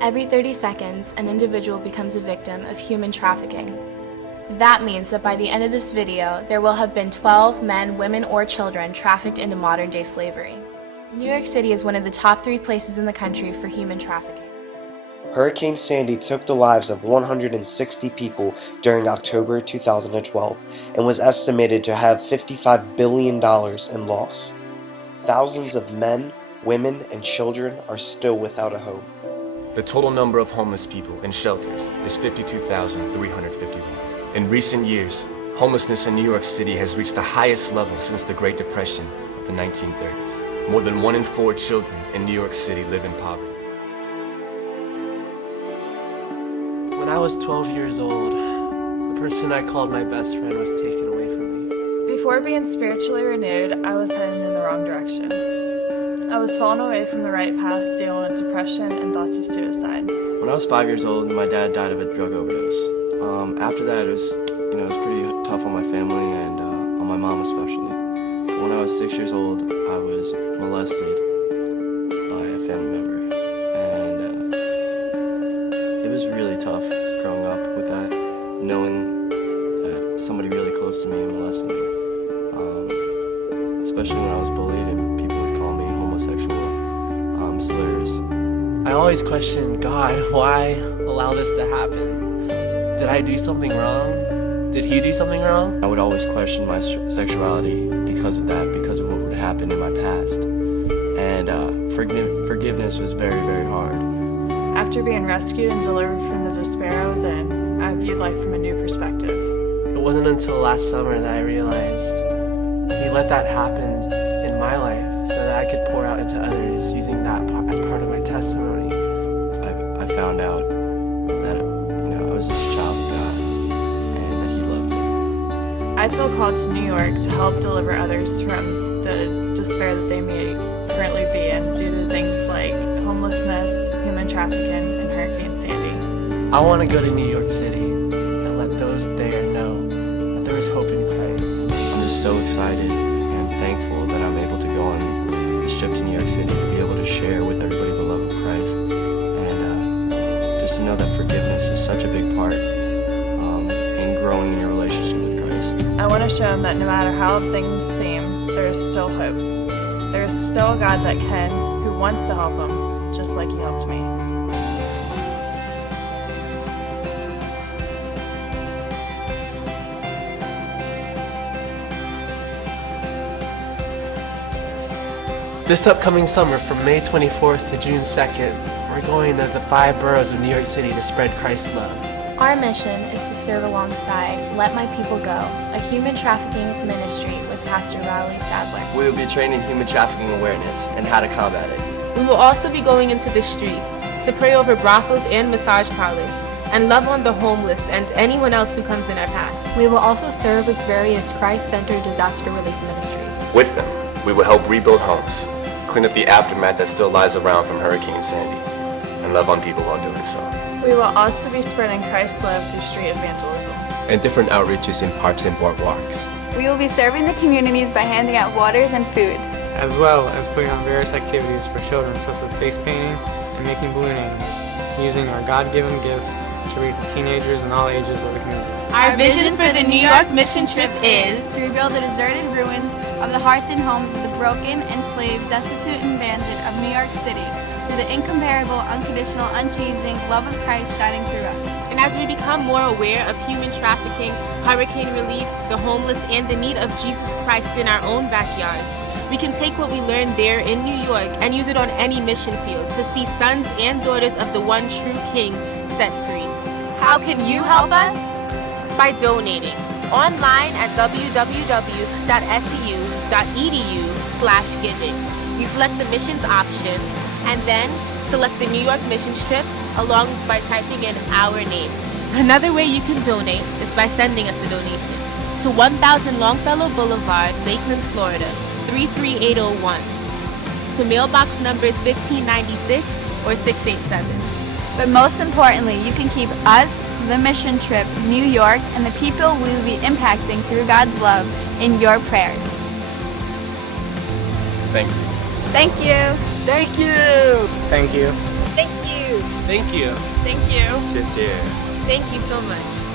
Every 30 seconds, an individual becomes a victim of human trafficking. That means that by the end of this video, there will have been 12 men, women, or children trafficked into modern-day slavery. New York City is one of the top 3 places in the country for human trafficking. Hurricane Sandy took the lives of 160 people during October 2012 and was estimated to have $55 billion in loss. Thousands of men, women, and children are still without a home. The total number of homeless people in shelters is 52,351. In recent years, homelessness in New York City has reached the highest level since the Great Depression of the 1930s. More than 1 in 4 children in New York City live in poverty. When I was 12 years old, the person I called my best friend was taken away from me. Before being spiritually renewed, I was heading in the wrong direction. I was falling away from the right path, dealing with depression and thoughts of suicide. When I was 5 years old, my dad died of a drug overdose. After that, it was pretty tough on my family and on my mom especially. But when I was 6 years old, I was molested by a family member. And it was really tough growing up with that, knowing that somebody really close to me molested me. Especially when I was bullied and people would call me homosexual slurs. I always questioned, God, why allow this to happen? Did I do something wrong? Did he do something wrong? I would always question my sexuality because of that, because of what would happen in my past. And forgiveness was very, very hard. After being rescued and delivered from the despair I was in, I viewed life from a new perspective. It wasn't until last summer that I realized he let that happen in my life so that I could pour out into others using that as part of my testimony. I found out that I was just a child of God and that he loved me. I feel called to New York to help deliver others from the despair that they may currently be in due to things like homelessness, human trafficking, and Hurricane Sandy. I want to go to New York City and let those there know that there is hope in Christ. I'm just so excited and thankful that I'm able to go on this trip to New York City to be able to share with everybody the love of Christ and just to know that forgiveness is such a big part in growing in your relationship with Christ. I want to show them that no matter how things seem, there is still hope. There is still a God that can, who wants to help them, just like he helped me. This upcoming summer, from May 24th to June 2nd, we're going to the 5 boroughs of New York City to spread Christ's love. Our mission is to serve alongside Let My People Go, a human trafficking ministry with Pastor Riley Sadler. We will be training human trafficking awareness and how to combat it. We will also be going into the streets to pray over brothels and massage parlors and love on the homeless and anyone else who comes in our path. We will also serve with various Christ-centered disaster relief ministries. With them, we will help rebuild homes, clean up the aftermath that still lies around from Hurricane Sandy, and love on people while doing so. We will also be spreading Christ's love through street evangelism And different outreaches in parks and boardwalks. We will be serving the communities by handing out waters and food, as well as putting on various activities for children such as face painting and making balloon animals, using our God-given gifts to reach the teenagers and all ages of the community. Our vision for the New York mission trip is to rebuild the deserted ruins of the hearts and homes of the broken, enslaved, destitute, and abandoned of New York City through the incomparable, unconditional, unchanging love of Christ shining through us. And as we become more aware of human trafficking, hurricane relief, the homeless, and the need of Jesus Christ in our own backyards, we can take what we learned there in New York and use it on any mission field to see sons and daughters of the one true King set free. how can you help us? By donating online at www.seu.edu/giving. You select the missions option and then select the New York missions trip along by typing in our names. Another way you can donate is by sending us a donation to 1000 Longfellow Boulevard, Lakeland, Florida 33801 to mailbox numbers 1596 or 687. But most importantly, you can keep us, the mission trip, New York, and the people we will be impacting through God's love in your prayers. Thank you. Thank you. Thank you! Thank you. Thank you. Thank you. Thank you. 谢谢。 Thank you so much.